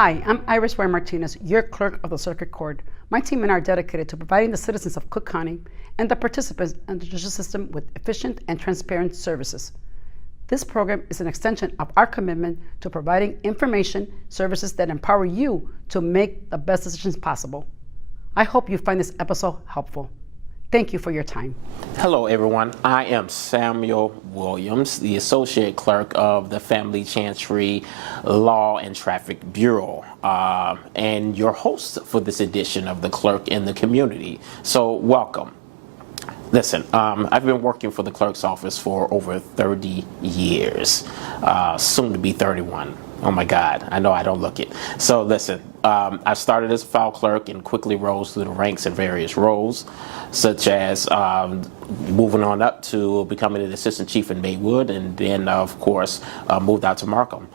Hi, I'm Iris Ware Martinez, your clerk of the Circuit Court. My team and I are dedicated to providing the citizens of Cook County and the participants in the judicial system with efficient and transparent services. This program is an extension of our commitment to providing information services that empower you to make the best decisions possible. I hope you find this episode helpful. Thank you for your time. Hello, everyone. I am Samuel Williams, the Associate Clerk of the Family Chancery Law and Traffic Bureau, and your host for this edition of the Clerk in the Community. So, welcome. Listen, I've been working for the clerk's office for over 30 years, soon to be 31. Oh my God, I know I don't look it. So listen, I started as a file clerk and quickly rose through the ranks in various roles, such as moving on up to becoming an assistant chief in Maywood, and then of course moved out to Markham,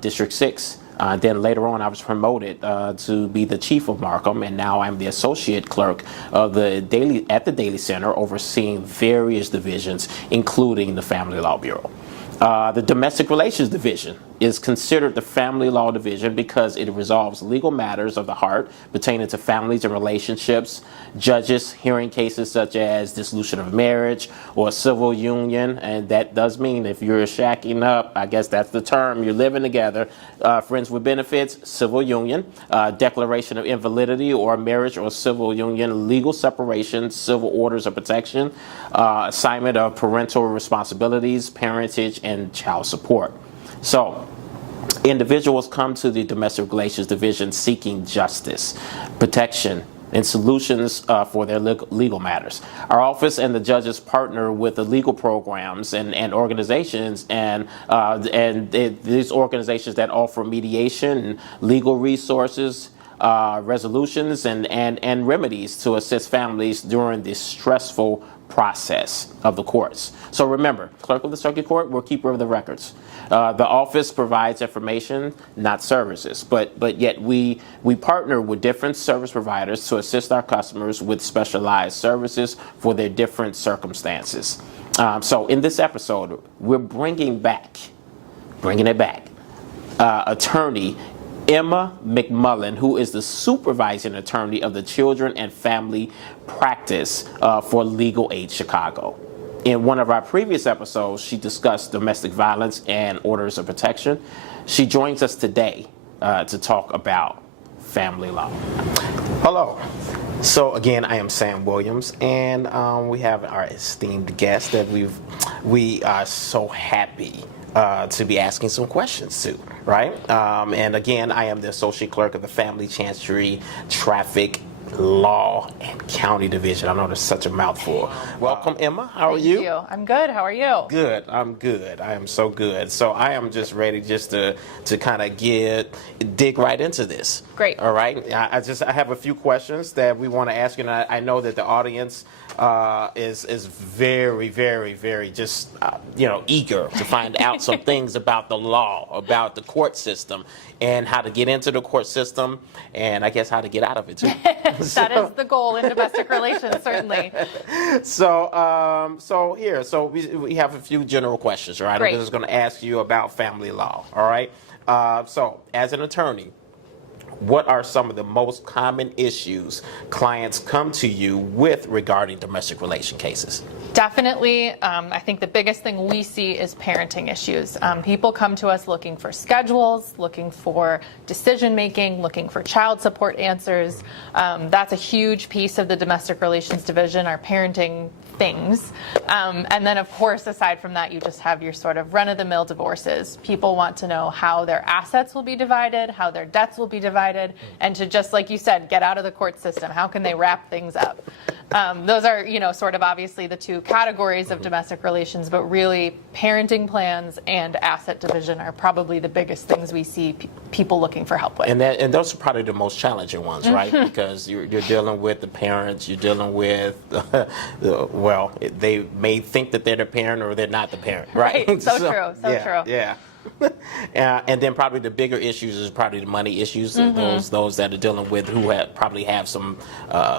District 6. Then later on, I was promoted to be the chief of Markham, and now I'm the associate clerk of at the Daily Center, overseeing various divisions, including the Family Law Bureau. The Domestic Relations Division is considered the Family Law Division because it resolves legal matters of the heart pertaining to families and relationships, judges hearing cases such as dissolution of marriage or a civil union, and that does mean if you're shacking up, I guess that's the term, you're living together, friends with benefits, civil union, declaration of invalidity or marriage or civil union, legal separation, civil orders of protection, assignment of parental responsibilities, parentage, and child support. So, individuals come to the Domestic Relations Division seeking justice, protection, and solutions for their legal matters. Our office and the judges partner with the legal programs and organizations and these organizations that offer mediation, legal resources, resolutions, and remedies to assist families during this stressful process of the courts. So remember, Clerk of the Circuit Court, we're keeper of the records. The office provides information, not services, but yet we partner with different service providers to assist our customers with specialized services for their different circumstances. So in this episode, we're bringing it back, attorney Emma McMullen, who is the supervising attorney of the Children and Family Practice for Legal Aid Chicago. In one of our previous episodes, she discussed domestic violence and orders of protection. She joins us today to talk about family law. Hello. So again, I am Sam Williams, and we have our esteemed guest that we are so happy to be asking some questions to, right? And again, I am the Associate Clerk of the Family Chancery Traffic Law and County Division. I know there's such a mouthful. Welcome, Emma. How are you? Thank you. I'm good. How are you? Good. I'm good. I am so good. So I am just ready to kind of dig right into this. Great. All right. I have a few questions that we want to ask you, and I know that the audience is very, very, very just eager to find out some things about the law, about the court system, and how to get into the court system, and I guess how to get out of it too. That is the goal in domestic relations, certainly. So we have a few general questions, right? Great. I'm just going to ask you about family law, all right? So as an attorney, what are some of the most common issues clients come to you with regarding domestic relation cases? Definitely. I think the biggest thing we see is parenting issues. People come to us looking for schedules, looking for decision making, looking for child support answers. That's a huge piece of the domestic relations division, our parenting things. And then, of course, aside from that, you just have your sort of run-of-the-mill divorces. People want to know how their assets will be divided, how their debts will be divided, and to just, like you said, get out of the court system. How can they wrap things up? Those are, sort of obviously the two categories of domestic relations, but really parenting plans and asset division are probably the biggest things we see people looking for help with. And those are probably the most challenging ones, right? Because you're dealing with the parents, you're dealing with, they may think that they're the parent or they're not the parent, right? So true. Yeah. And then probably the bigger issues is probably the money issues, those that are dealing with who probably have some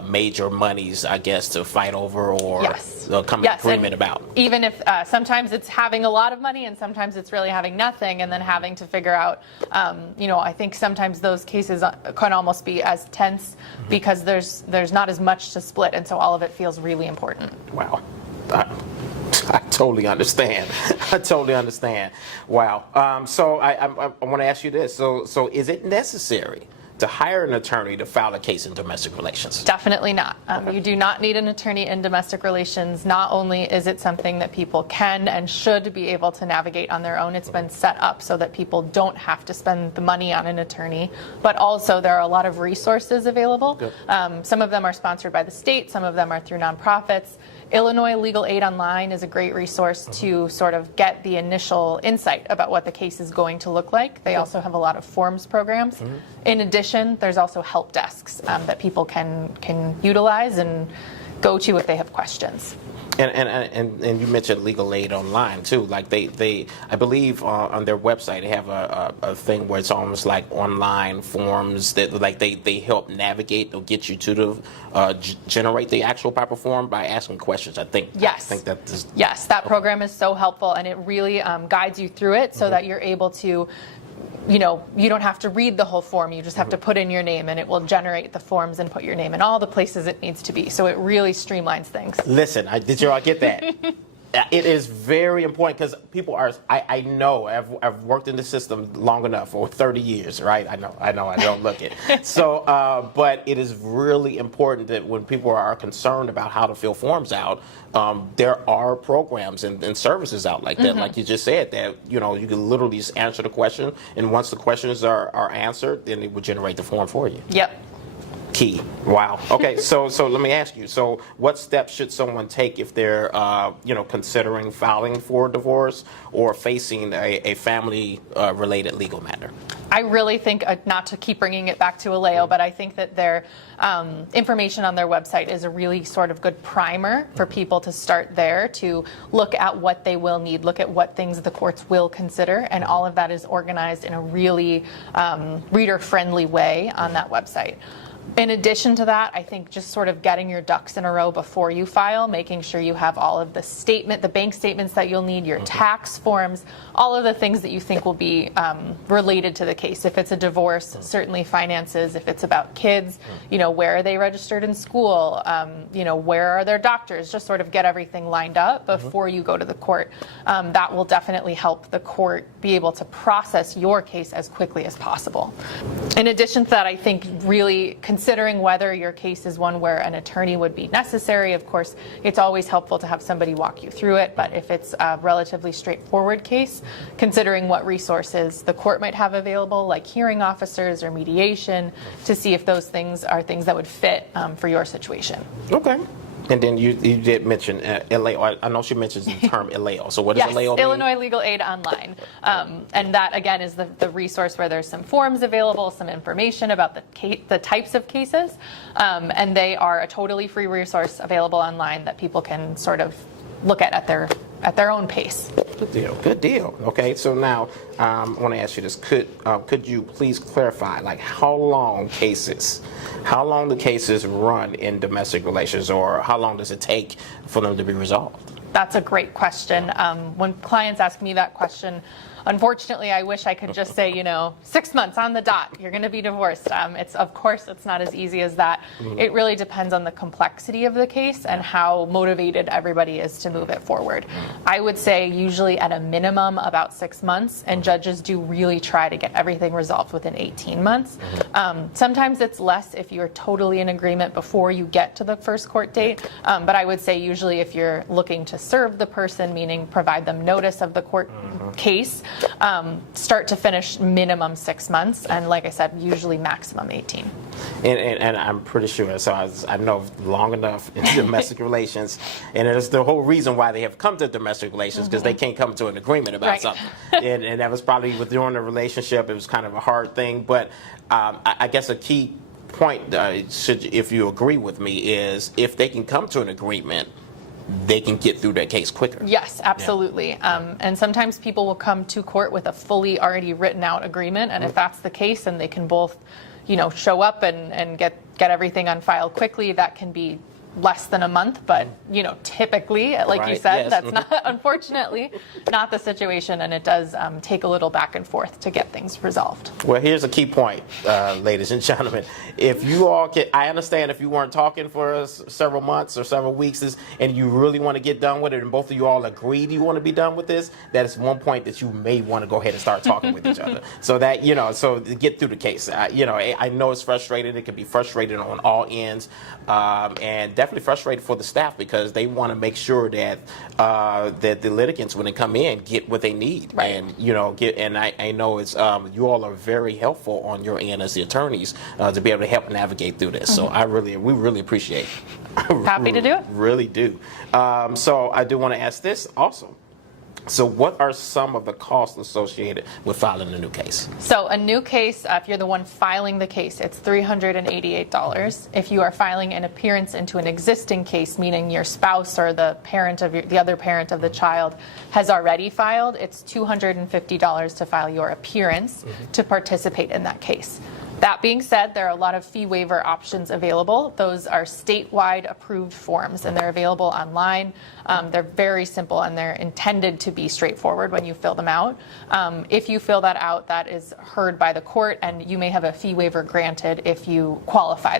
major monies, I guess, to fight over or come to agreement about. Even if sometimes it's having a lot of money and sometimes it's really having nothing, and then having to figure out, I think sometimes those cases can almost be as tense because there's not as much to split, and so all of it feels really important. Wow. I totally understand. I totally understand. Wow. So I want to ask you this. So is it necessary to hire an attorney to file a case in domestic relations? Definitely not. You do not need an attorney in domestic relations. Not only is it something that people can and should be able to navigate on their own, it's been set up so that people don't have to spend the money on an attorney, but also there are a lot of resources available. Some of them are sponsored by the state, some of them are through nonprofits. Illinois Legal Aid Online is a great resource to sort of get the initial insight about what the case is going to look like. They also have a lot of forms programs. In addition, there's also help desks that people can utilize and go to if they have questions. And you mentioned Legal Aid Online too. Like they I believe on their website they have a thing where it's almost like online forms that like they help navigate or get you to the generate the actual proper form by asking questions. I think yes, that program is so helpful, and it really guides you through it so that you're able to. You don't have to read the whole form. You just have to put in your name, and it will generate the forms and put your name in all the places it needs to be. So it really streamlines things. Listen, did you all get that? It is very important because people are. I know I've worked in the system long enough for 30 years, right? I know. I don't look it. So, but it is really important that when people are concerned about how to fill forms out, there are programs and services out like that, like you just said, that you can literally just answer the question, and once the questions are answered, then it will generate the form for you. Yep. Key. Wow. Okay. So let me ask you. So what steps should someone take if they're considering filing for divorce or facing a family related legal matter? I really think, not to keep bringing it back to Aleo, but I think that their information on their website is a really sort of good primer for people to start there, to look at what they will need, look at what things the courts will consider, and all of that is organized in a really reader-friendly way on that website. In addition to that, I think just sort of getting your ducks in a row before you file, making sure you have all of the bank statements that you'll need, your tax forms, all of the things that you think will be related to the case. If it's a divorce, certainly finances. If it's about kids, where are they registered in school? Where are their doctors? Just sort of get everything lined up before you go to the court. That will definitely help the court be able to process your case as quickly as possible. In addition to that, I think really considering whether your case is one where an attorney would be necessary. Of course, it's always helpful to have somebody walk you through it, but if it's a relatively straightforward case, considering what resources the court might have available, like hearing officers or mediation, to see if those things are things that would fit for your situation. Okay. And then you did mention LAO. I know she mentions the term LAO. So what does LAO mean? Illinois Legal Aid Online. And that, again, is the resource where there's some forms available, some information about the types of cases. And they are a totally free resource available online that people can sort of look at their own pace. Good deal. Okay, so now I want to ask you this. Could you please clarify, like, how long do cases run in domestic relations, or how long does it take for them to be resolved? That's a great question. When clients ask me that question, unfortunately, I wish I could just say, 6 months on the dot, you're going to be divorced. Of course, it's not as easy as that. It really depends on the complexity of the case and how motivated everybody is to move it forward. I would say usually at a minimum about 6 months, and judges do really try to get everything resolved within 18 months. Sometimes it's less if you're totally in agreement before you get to the first court date, but I would say usually if you're looking to serve the person, meaning provide them notice of the court case, start to finish minimum 6 months, and like I said, usually maximum 18. And I'm pretty sure, so I know long enough in domestic relations, and it's the whole reason why they have come to domestic relations, because they can't come to an agreement about something. And that was probably during the relationship, it was kind of a hard thing, but I guess a key point, if you agree with me, is if they can come to an agreement, they can get through their case quicker. Yes, absolutely. And sometimes people will come to court with a fully already written out agreement, and if that's the case, and they can both, show up and get everything on file quickly, that can be less than a month, but typically, like you Right, said, yes. that's not, unfortunately, not the situation, and it does take a little back and forth to get things resolved. Well, here's a key point, ladies and gentlemen. If you all I understand if you weren't talking for several months or several weeks, and you really want to get done with it, and both of you all agreed you want to be done with this, that is one point that you may want to go ahead and start talking with each other. So that, so to get through the case. I know it's frustrating. It can be frustrating on all ends, and definitely frustrated for the staff because they want to make sure that that the litigants, when they come in, get what they need. Right. And and I know it's you all are very helpful on your end as the attorneys to be able to help navigate through this. So we really appreciate it. Happy to do it. Really do. So I do want to ask this also. So what are some of the costs associated with filing a new case? So a new case, if you're the one filing the case, it's $388. If you are filing an appearance into an existing case, meaning your spouse or the parent of the other parent of the child has already filed, it's $250 to file your appearance to participate in that case. That being said, there are a lot of fee waiver options available. Those are statewide approved forms, and they're available online. They're very simple, and they're intended to be straightforward when you fill them out. If you fill that out, that is heard by the court, and you may have a fee waiver granted if you qualify.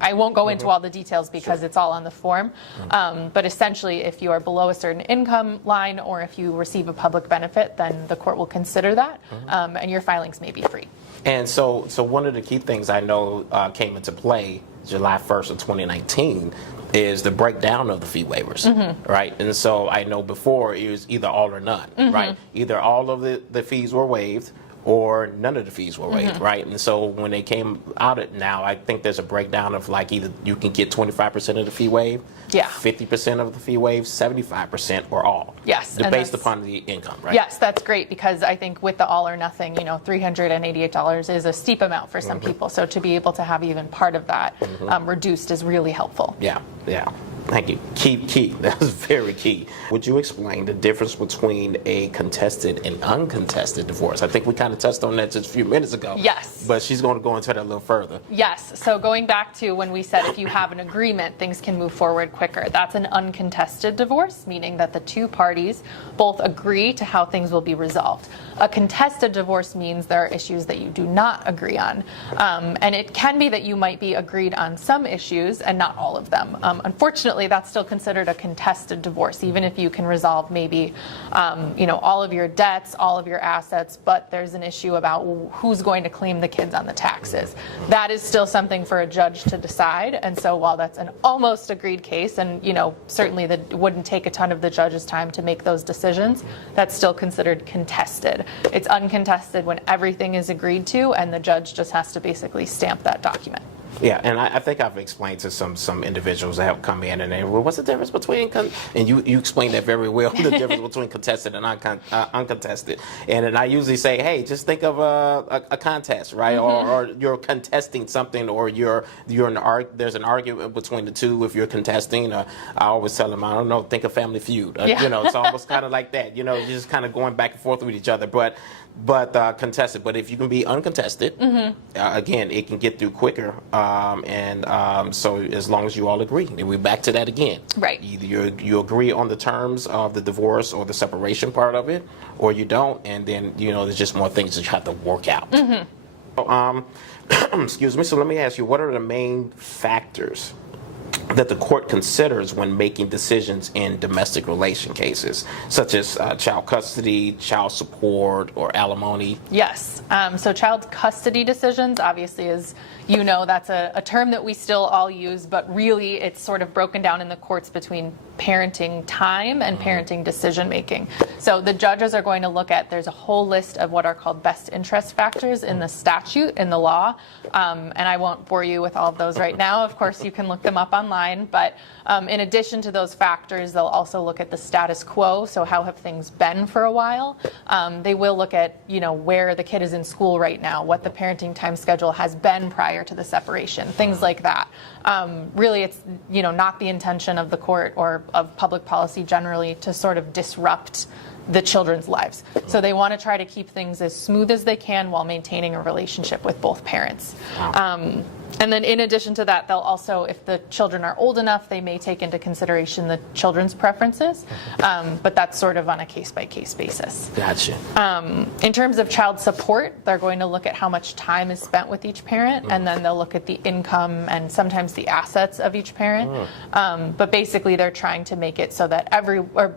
I won't go into all the details because it's all on the form. But essentially, if you are below a certain income line or if you receive a public benefit, then the court will consider that, and your filings may be free. And so one of the key things I know came into play July 1st of 2019 is the breakdown of the fee waivers, right? And so I know before it was either all or none, right? Either all of the fees were waived or none of the fees were waived, right? And so when they came out now, I think there's a breakdown of like either you can get 25% of the fee waived, 50% of the fee waived, 75%, or all. Yes. Based upon the income, right? Yes, that's great because I think with the all or nothing, $388 is a steep amount for some people. So to be able to have even part of that reduced is really helpful. Yeah. Thank you. Key. That was very key. Would you explain the difference between a contested and uncontested divorce? I think we kind of touched on that just a few minutes ago. Yes. But she's going to go into that a little further. Yes. So going back to when we said if you have an agreement, things can move forward quicker. That's an uncontested divorce, meaning that the two parties both agree to how things will be resolved. A contested divorce means there are issues that you do not agree on. And it can be that you might be agreed on some issues and not all of them. Unfortunately, that's still considered a contested divorce, even if you can resolve maybe, all of your debts, all of your assets, but there's an issue about who's going to claim the kids on the taxes. That is still something for a judge to decide. And so while that's an almost agreed case, and certainly that wouldn't take a ton of the judge's time to make those decisions, that's still considered contested. It's uncontested when everything is agreed to, and the judge just has to basically stamp that document. Yeah, and I think I've explained to some individuals that have come in and they, well, what's the difference between, and you explained that very well, the difference between contested and uncontested. And then I usually say, hey, just think of a contest, right? Or you're contesting something, or there's an argument between the two if you're contesting. I always tell them, I don't know, think of Family Feud. It's almost kind of like that. You're just kind of going back and forth with each other. But contested. But if you can be uncontested, again, it can get through quicker. So as long as you all agree, and we're back to that again. Right. Either you agree on the terms of the divorce or the separation part of it, or you don't, and then there's just more things that you have to work out. Excuse me. So let me ask you, what are the main factors that the court considers when making decisions in domestic relation cases, such as child custody, child support, or alimony? Yes. So child custody decisions, obviously, is, that's a term that we still all use, but really it's sort of broken down in the courts between parenting time and parenting decision making. So the judges are going to look at, there's a whole list of what are called best interest factors in the statute, in the law, and I won't bore you with all of those right now. Of course, you can look them up online, but in addition to those factors, they'll also look at the status quo, so how have things been for a while. They will look at, where the kid is in school right now, what the parenting time schedule has been prior to the separation, things like that. Really, it's, not the intention of the court or of public policy generally to sort of disrupt the children's lives. So they want to try to keep things as smooth as they can while maintaining a relationship with both parents. And then in addition to that, they'll also, if the children are old enough, they may take into consideration the children's preferences, but that's sort of on a case-by-case basis. Gotcha. In terms of child support, they're going to look at how much time is spent with each parent, and then they'll look at the income and sometimes the assets of each parent. But basically, they're trying to make it so that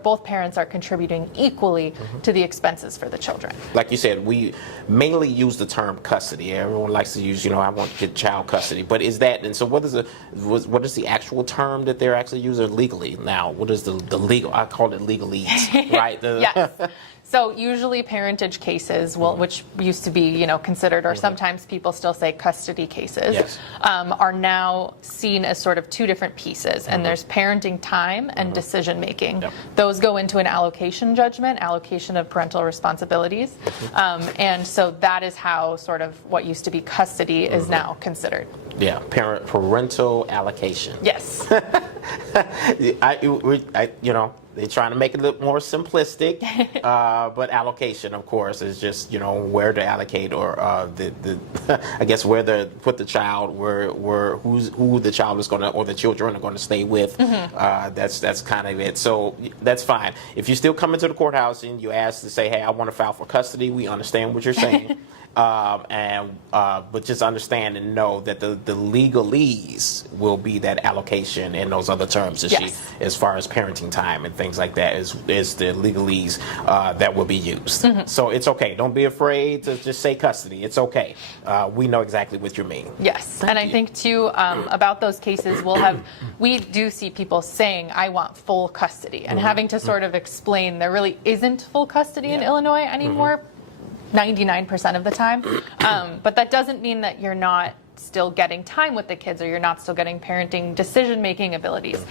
both parents are contributing equally to the expenses for the children. Like you said, we mainly use the term custody. Everyone likes to use, I want to get child custody. But is that, and so what is the actual term that they're actually using legally now? What is the legal, I call it legalese, right? Yes. So usually parentage cases, which used to be, considered, or sometimes people still say custody cases, yes. Are now seen as sort of two different pieces. And there's parenting time and decision making. Yep. Those go into an allocation judgment, allocation of parental responsibilities. And so that is how sort of what used to be custody is now considered. Yeah, parental allocation. Yes. They're trying to make it a little more simplistic, but allocation, of course, is just where to allocate, or I guess where to put the child, who the child is going to, or the children are going to stay with. That's kind of it. So that's fine. If you still come into the courthouse and you ask to say, hey, I want to file for custody, we understand what you're saying. But just understand and know that the legalese will be that allocation and those other terms that yes. as far as parenting time and things like that is the legalese that will be used. So it's okay. Don't be afraid to just say custody. It's okay. We know exactly what you mean. Yes, and I think too about those cases, we do see people saying, I want full custody, and having to sort of explain there really isn't full custody in Illinois anymore. 99% of the time, but that doesn't mean that you're not still getting time with the kids, or you're not still getting parenting decision-making abilities.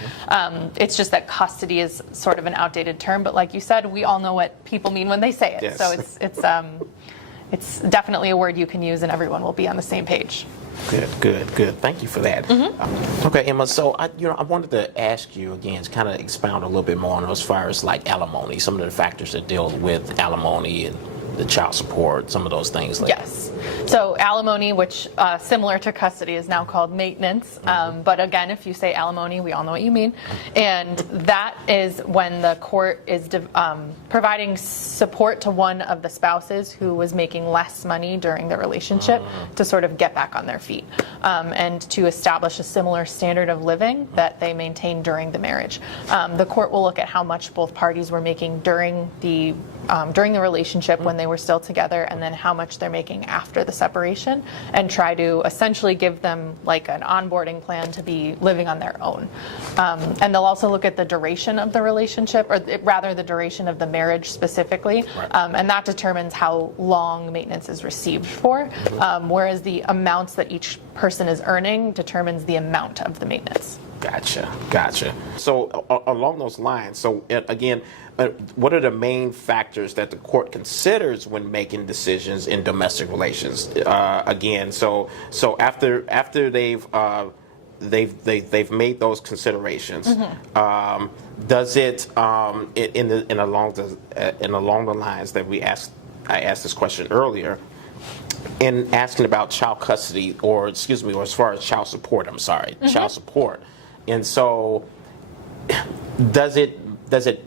It's just that custody is sort of an outdated term, but like you said, we all know what people mean when they say it. Yes. So it's definitely a word you can use, and everyone will be on the same page. Good. Thank you for that. Okay, Emma. So I wanted to ask you again to kind of expound a little bit more on as far as like alimony, some of the factors that deal with alimony and the child support, some of those things. Yes. So alimony, which similar to custody, is now called maintenance. But again, if you say alimony, we all know what you mean. And that is when the court is providing support to one of the spouses who was making less money during the relationship to sort of get back on their feet, and to establish a similar standard of living that they maintained during the marriage. The court will look at how much both parties were making during the relationship when they were still together, and then how much they're making after the separation, and try to essentially give them like an onboarding plan to be living on their own. And they'll also look at the duration of the relationship, or rather the duration of the marriage specifically, and that determines how long maintenance is received for, whereas the amounts that each person is earning determines the amount of the maintenance. Gotcha. So along those lines, so again, what are the main factors that the court considers when making decisions in domestic relations? Again, so after they've made those considerations, does it along the lines that I asked this question earlier, in asking about child custody, or as far as child support, child support. And so does it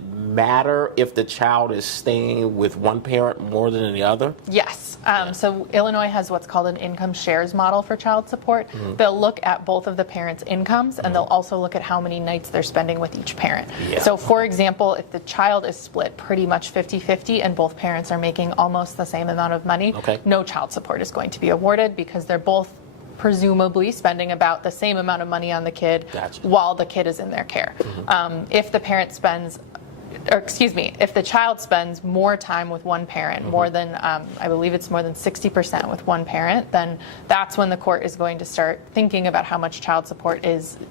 matter if the child is staying with one parent more than the other? Yes. So Illinois has what's called an income shares model for child support. They'll look at both of the parents' incomes, and they'll also look at how many nights they're spending with each parent. So for example, if the child is split pretty much 50-50 and both parents are making almost the same amount of money, no child support is going to be awarded, because they're both presumably spending about the same amount of money on the kid while the kid is in their care. If the parent spends or excuse me, if the child spends more time with one parent, more than, I believe it's more than 60% with one parent, then that's when the court is going to start thinking about how much child support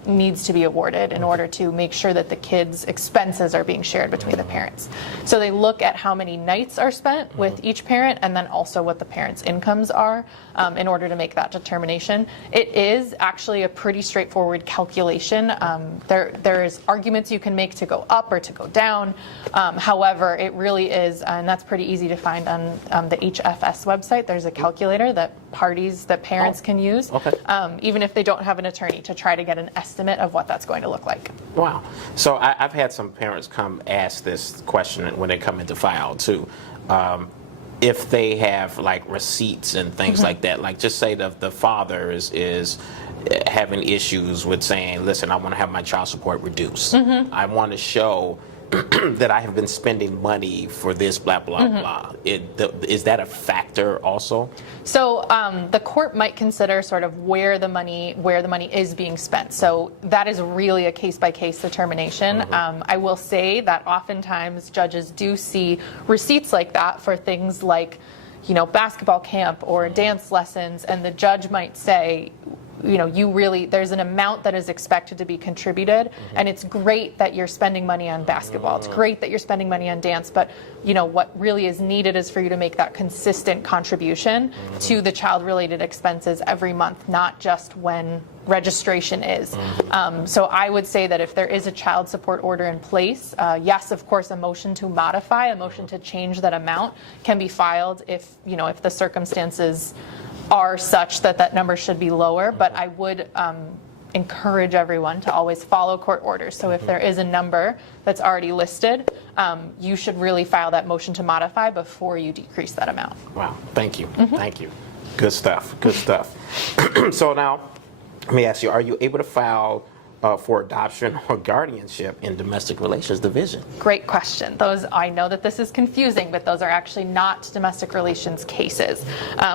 needs to be awarded in order to make sure that the kids' expenses are being shared between the parents. So they look at how many nights are spent with each parent, and then also what the parents' incomes are in order to make that determination. It is actually a pretty straightforward calculation. There's arguments you can make to go up or to go down. However, it really is, and that's pretty easy to find on the HFS website. There's a calculator that parents can use, even if they don't have an attorney, to try to get an estimate of what that's going to look like. Wow. So I've had some parents come ask this question when they come in to file too. If they have like receipts and things like that, like just say that the father is having issues with saying, listen, I want to have my child support reduced. I want to show that I have been spending money for this, blah, blah, blah. Is that a factor also? So the court might consider sort of where the money is being spent. So that is really a case-by-case determination. I will say that oftentimes judges do see receipts like that for things like, basketball camp or dance lessons, and the judge might say, there's an amount that is expected to be contributed, and it's great that you're spending money on basketball. It's great that you're spending money on dance, but what really is needed is for you to make that consistent contribution to the child-related expenses every month, not just when registration is. So I would say that if there is a child support order in place, yes, of course, a motion to modify, a motion to change that amount can be filed if the circumstances are such that number should be lower, but I would encourage everyone to always follow court orders. So if there is a number that's already listed, you should really file that motion to modify before you decrease that amount. Wow, thank you. Thank you. Good stuff, good stuff. So now, let me ask you, are you able to file for adoption or guardianship in domestic relations division? Great question. I know that this is confusing, but those are actually not domestic relations cases.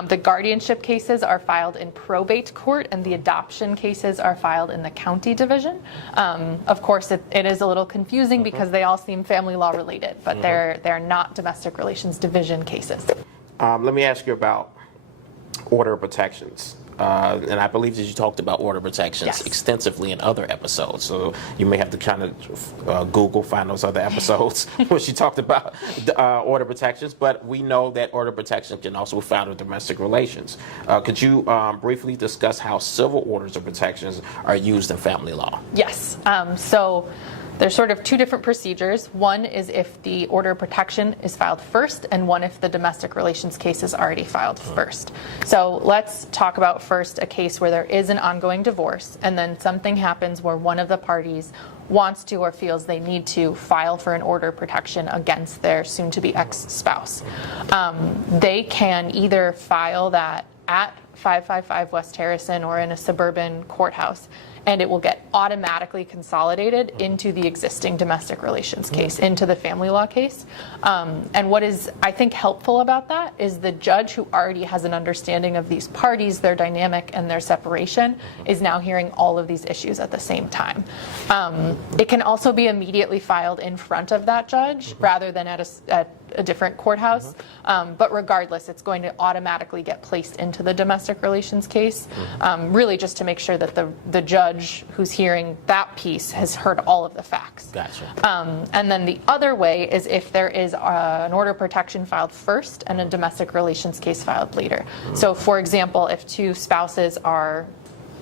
The guardianship cases are filed in probate court, and the adoption cases are filed in the county division. Of course, it is a little confusing because they all seem family law related, but they're not domestic relations division cases. Let me ask you about order of protections. And I believe that you talked about order protections extensively in other episodes. So you may have to kind of find those other episodes where she talked about order protections. But we know that order protection can also be found in domestic relations. Could you briefly discuss how civil orders of protections are used in family law? Yes. So there's sort of two different procedures. One is if the order of protection is filed first, and one if the domestic relations case is already filed first. So let's talk about first a case where there is an ongoing divorce, and then something happens where one of the parties wants to or feels they need to file for an order of protection against their soon-to-be ex-spouse. They can either file that at 555 West Harrison or in a suburban courthouse, and it will get automatically consolidated into the existing domestic relations case, into the family law case. And what is, I think, helpful about that is the judge who already has an understanding of these parties, their dynamic, and their separation is now hearing all of these issues at the same time. It can also be immediately filed in front of that judge rather than at a different courthouse. But regardless, it's going to automatically get placed into the domestic relations case, really just to make sure that the judge who's hearing that piece has heard all of the facts. Gotcha. And then the other way is if there is an order of protection filed first and a domestic relations case filed later. So for example, if two spouses are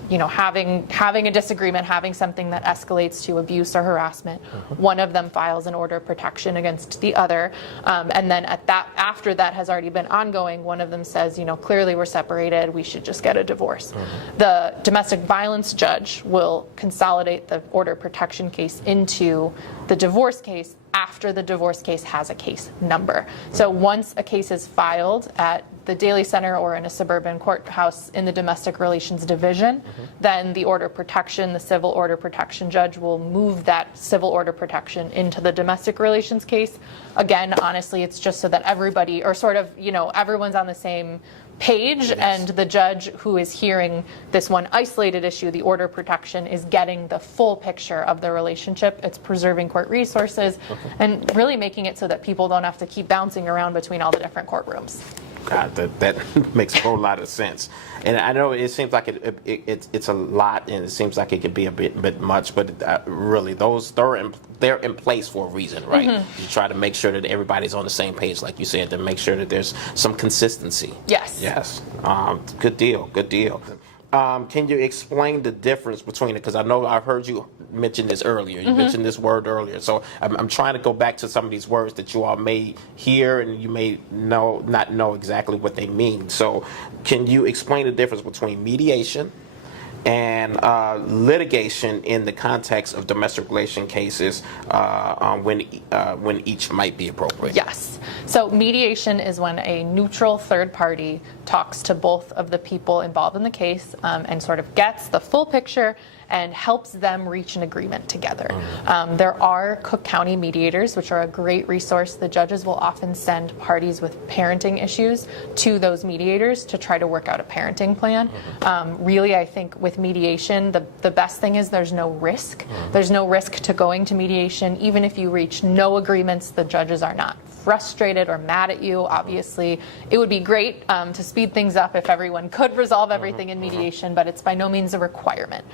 having a disagreement, having something that escalates to abuse or harassment, one of them files an order of protection against the other, and then after that has already been ongoing, one of them says, clearly we're separated, we should just get a divorce. The domestic violence judge will consolidate the order of protection case into the divorce case after the divorce case has a case number. So once a case is filed at the Daily Center or in a suburban courthouse in the domestic relations division, then the order of protection, the civil order protection judge will move that civil order protection into the domestic relations case. Again, honestly, it's just so that everybody, or sort of, everyone's on the same page, and the judge who is hearing this one isolated issue, the order protection, is getting the full picture of the relationship. It's preserving court resources and really making it so that people don't have to keep bouncing around between all the different courtrooms. God, that makes a whole lot of sense. And I know it seems like it's a lot, and it seems like it could be a bit much, but really, they're in place for a reason, right? You try to make sure that everybody's on the same page, like you said, to make sure that there's some consistency. Yes. Yes. Good deal. Good deal. Can you explain the difference between it? Because I know I've heard you mention this earlier. You mentioned this word earlier. So I'm trying to go back to some of these words that you all may hear and you may not know exactly what they mean. So can you explain the difference between mediation and litigation in the context of domestic relation cases when each might be appropriate? Yes. So mediation is when a neutral third party talks to both of the people involved in the case and sort of gets the full picture and helps them reach an agreement together. There are Cook County mediators, which are a great resource. The judges will often send parties with parenting issues to those mediators to try to work out a parenting plan. Really, I think with mediation, the best thing is there's no risk. There's no risk to going to mediation. Even if you reach no agreements, the judges are not frustrated or mad at you. Obviously, it would be great to speed things up if everyone could resolve everything in mediation, but it's by no means a requirement.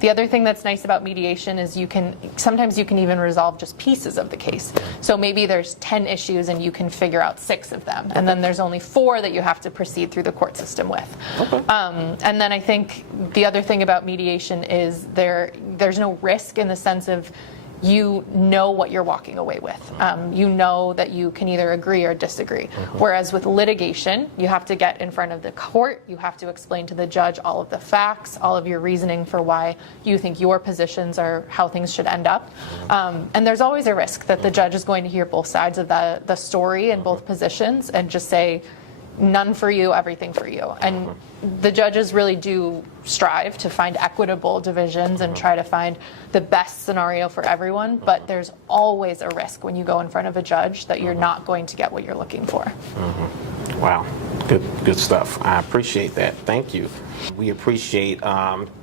The other thing that's nice about mediation is sometimes you can even resolve just pieces of the case. So maybe there's 10 issues and you can figure out 6 of them, and then there's only 4 that you have to proceed through the court system with. And then I think the other thing about mediation is there's no risk in the sense of you know what you're walking away with. You know that you can either agree or disagree. Whereas with litigation, you have to get in front of the court, you have to explain to the judge all of the facts, all of your reasoning for why you think your positions are how things should end up. And there's always a risk that the judge is going to hear both sides of the story and both positions and just say, none for you, everything for you. And the judges really do strive to find equitable divisions and try to find the best scenario for everyone, but there's always a risk when you go in front of a judge that you're not going to get what you're looking for. Wow, good stuff. I appreciate that. Thank you. We appreciate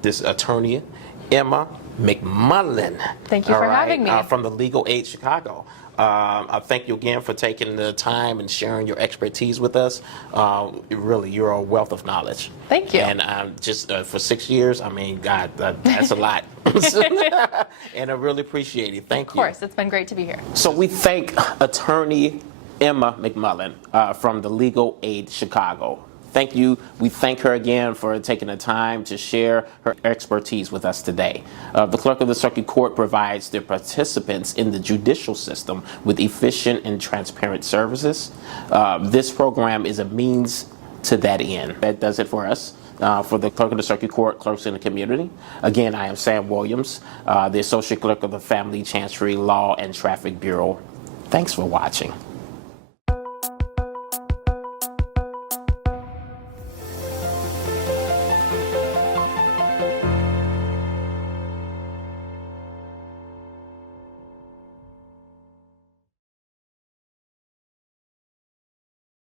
this attorney, Emma McMullen. Thank you for having me. From the Legal Aid Chicago. I thank you again for taking the time and sharing your expertise with us. Really, you're a wealth of knowledge. Thank you. And just for 6 years, I mean, God, that's a lot. And I really appreciate it. Thank you. Of course, it's been great to be here. So we thank attorney Emma McMullen from the Legal Aid Chicago. Thank you. We thank her again for taking the time to share her expertise with us today. The Clerk of the Circuit Court provides the participants in the judicial system with efficient and transparent services. This program is a means to that end. That does it for us. For the Clerk of the Circuit Court, Clerks in the Community. Again, I am Sam Williams, the Associate Clerk of the Family Chancery Law and Traffic Bureau. Thanks for watching.